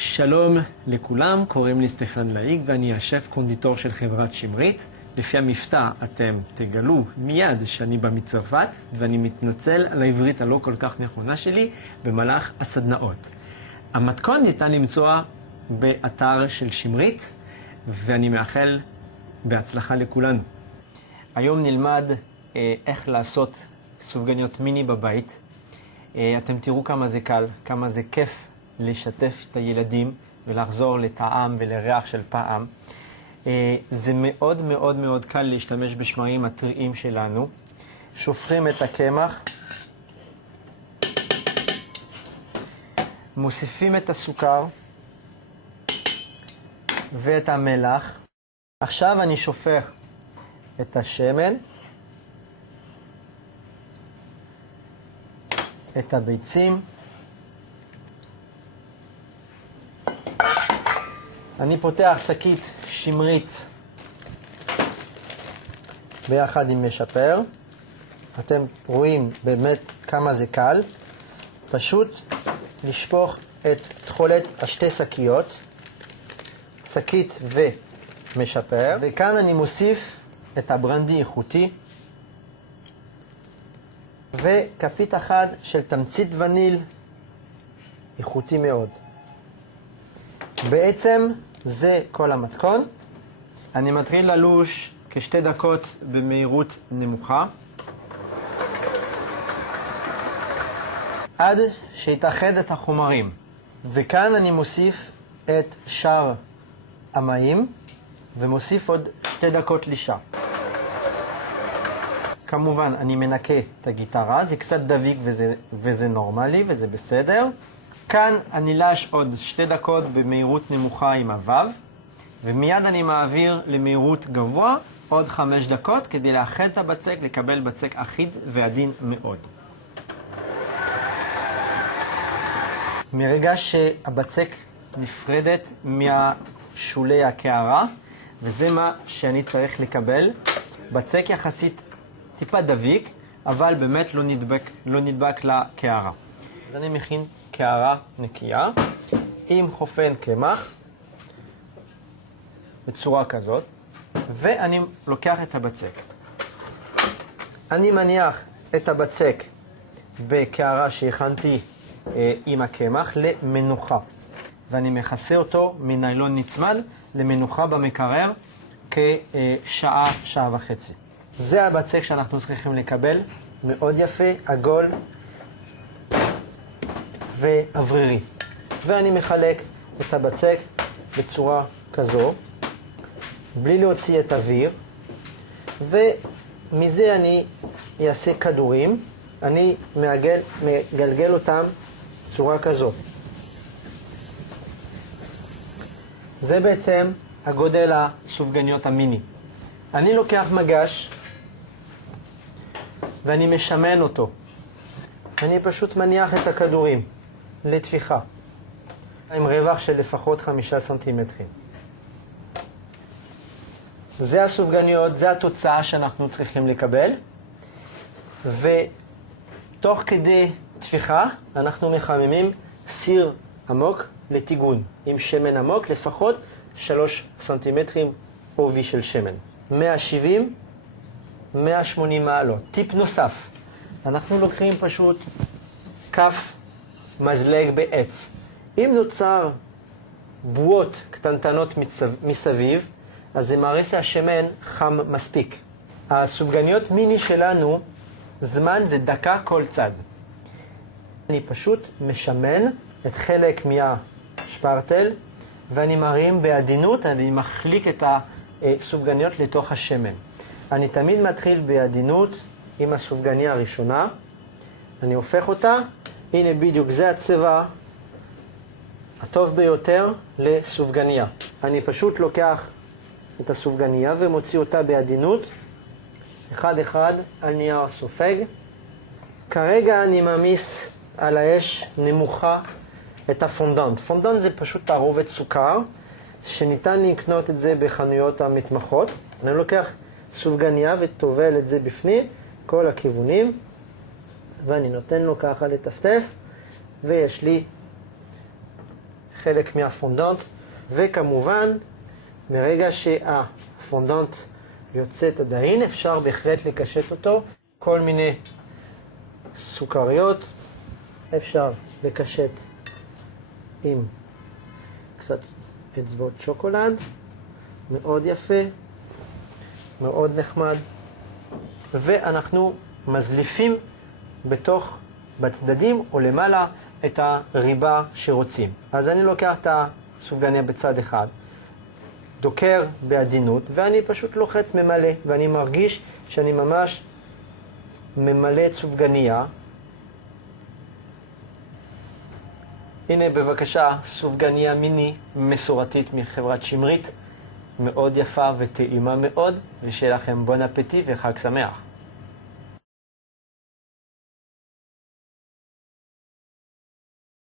שלום לכולם, קוראים לי סטפן לאיג ואני השף קונדיטור של חברת שמרית. לפי המבטא אתם תגלו מיד שאני בא מצרפת ואני מתנצל על העברית הלא כל כך נכונה שלי במהלך הסדנאות. המתכון ניתן למצוא באתר של שמרית ואני מאחל בהצלחה לכולנו. היום נלמד איך לעשות סופגניות מיני בבית. אתם תראו כמה זה קל, כמה זה כיף לשתף את הילדים ולחזור לטעם ולריח של פעם. זה מאוד מאוד מאוד קל להשתמש בשמרים הטריים שלנו. שופכים את הקמח, מוסיפים את הסוכר ואת המלח. עכשיו אני שופך את השמן, את הביצים. אני פותח שקית שמרית ביחד עם משפר. אתם רואים באמת כמה זה קל. פשוט לשפוך את תכולת השתי שקיות, שקית ומשפר. וכאן אני מוסיף את הברנדי איכותי וכפית אחת של תמצית וניל איכותי מאוד. בעצם זה כל המתכון. אני מתחיל ללוש כשתי דקות במהירות נמוכה עד שיתאחד את החומרים. וכאן אני מוסיף את שאר המים ומוסיף עוד 2 דקות לישה. כמובן אני מנקה את הגיטרה, זה קצת דביק וזה נורמלי וזה בסדר. כאן אני לש עוד 2 דקות במהירות נמוכה עם הוו, ומיד אני מעביר למהירות גבוה עוד 5 דקות כדי לאחד את הבצק, לקבל בצק אחיד ועדין מאוד. מרגע שהבצק נפרדת מהשולי הקערה, וזה מה שאני צריך לקבל, בצק יחסית טיפה דביק, אבל באמת לא נדבק לקערה. אז אני מכין קערה נקייה עם חופן קמח בצורה כזאת, ואני לוקח את הבצק. אני מניח את הבצק בקערה שהכנתי עם הקמח למנוחה, ואני מכסה אותו מניילון נצמד למנוחה במקרר כשעה, שעה וחצי. זה הבצק שאנחנו צריכים לקבל, מאוד יפה, עגול ואוורירי. ואני מחלק את הבצק בצורה כזו, בלי להוציא את האוויר, ומזה אני אעשה כדורים. אני מגלגל אותם בצורה כזו. זה בעצם הגודל הסופגניות המיני. אני לוקח מגש ואני משמן אותו. אני פשוט מניח את הכדורים לתפיחה עם רווח של לפחות 5 סנטימטרים. זה הסופגניות, זה התוצאה שאנחנו צריכים לקבל. ותוך כדי תפיחה אנחנו מחממים סיר עמוק לטיגון עם שמן עמוק, לפחות 3 סנטימטרים עובי של שמן. 170, 180 מעלות. טיפ נוסף, אנחנו לוקחים פשוט כף מזלג בעץ. אם נוצר בועות קטנטנות מסביב, אז זה מראה שהשמן חם מספיק. הסופגניות מיני שלנו, זמן זה דקה כל צד. אני פשוט משמן את חלק מהשפרטל, ואני מרים בעדינות, אני מחליק את הסופגניות לתוך השמן. אני תמיד מתחיל בעדינות עם הסופגניה הראשונה. אני הופך אותה. הנה בדיוק, זה הצבע הטוב ביותר לסופגניה. אני פשוט לוקח את הסופגניה ומוציא אותה בעדינות, אחד אחד על נייר סופג. כרגע אני מעמיס על האש נמוכה את הפונדנט. פונדנט זה פשוט תערובת סוכר, שניתן לקנות את זה בחנויות המתמחות. אני לוקח סופגניה וטובל את זה בפנים, כל הכיוונים, ואני נותן לו ככה לטפטף, ויש לי חלק מהפונדנט, וכמובן, מרגע שהפונדנט יוצא את הדהין, אפשר בהחלט לקשט אותו. כל מיני סוכריות אפשר לקשט עם קצת אצבעות שוקולד, מאוד יפה, מאוד נחמד, ואנחנו מזליפים בצדדים או למעלה את הריבה שרוצים. אז אני לוקח את הסופגניה בצד אחד, דוקר בעדינות, ואני פשוט לוחץ ממלא, ואני מרגיש שאני ממש ממלא את סופגניה. הנה בבקשה סופגניה מיני מסורתית מחברת שמרית, מאוד יפה וטעימה מאוד, ושיהיה לכם בון אפטי וחג שמח.